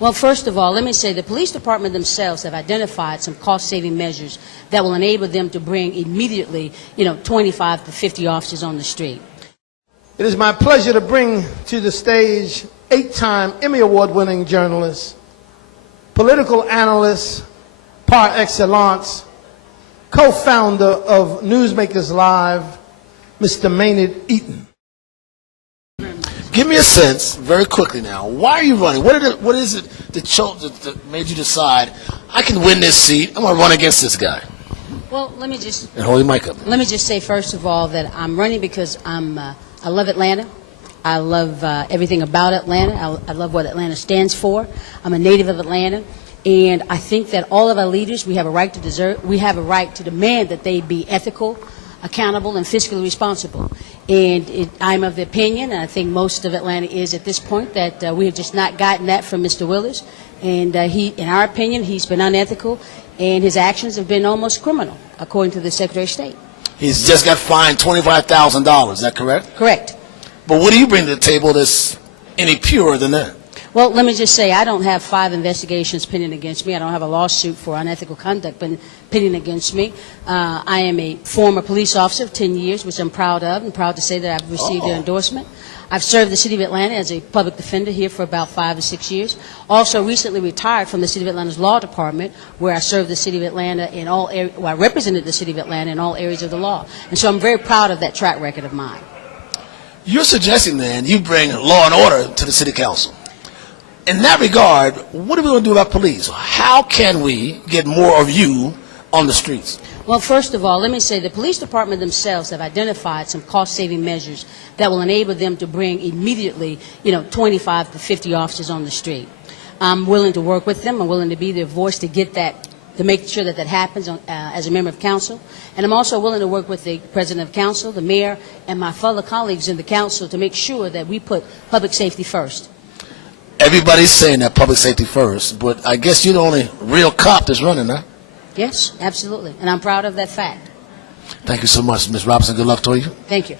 Well, first of all, let me say the police department themselves have identified some cost-saving measures that will enable them to bring immediately, 25 to 50 officers on the street. It is my pleasure to bring to the stage 8-time Emmy Award-winning journalist, political analyst par excellence, co-founder of Newsmakers Live, Mr. Maynard Eaton. Give me a sense, very quickly now, why are you running? What is it that made you decide, I can win this seat, I'm going to run against this guy? Well, let me just... And hold your mic up. Let me just say, first of all, that I'm running because I love Atlanta. I love everything about Atlanta. I love what Atlanta stands for. I'm a native of Atlanta. And I think that all of our leaders, we have a right to demand that they be ethical, accountable, and fiscally responsible. And I'm of the opinion, and I think most of Atlanta is at this point, that we have just not gotten that from Mr. Willis. And in our opinion, he's been unethical, and his actions have been almost criminal, according to the Secretary of State. He's just got fined $25,000, is that correct? Correct. But what do you bring to the table that's any purer than that? Well, let me just say, I don't have 5 investigations pending against me. I don't have a lawsuit for unethical conduct pending against me. I am a former police officer of 10 years, which I'm proud of, and proud to say that I've received their endorsement. I've served the City of Atlanta as a public defender here for about 5 or 6 years. Also recently retired from the City of Atlanta's law department, where I served the City of Atlanta in all areas, I represented the City of Atlanta in all areas of the law. And so I'm very proud of that track record of mine. You're suggesting, then, you bring law and order to the City Council. In that regard, what are we going to do about police? How can we get more of you on the streets? Well, first of all, let me say the police department themselves have identified some cost-saving measures that will enable them to bring immediately, 25 to 50 officers on the street. I'm willing to work with them. I'm willing to be their voice to get that, to make sure that that happens as a member of council. And I'm also willing to work with the president of council, the mayor, and my fellow colleagues in the council to make sure that we put public safety first. Everybody's saying that public safety first, but I guess you're the only real cop that's running, huh? Yes, absolutely. And I'm proud of that fact. Thank you so much, Ms. Robinson. Good luck to you. Thank you.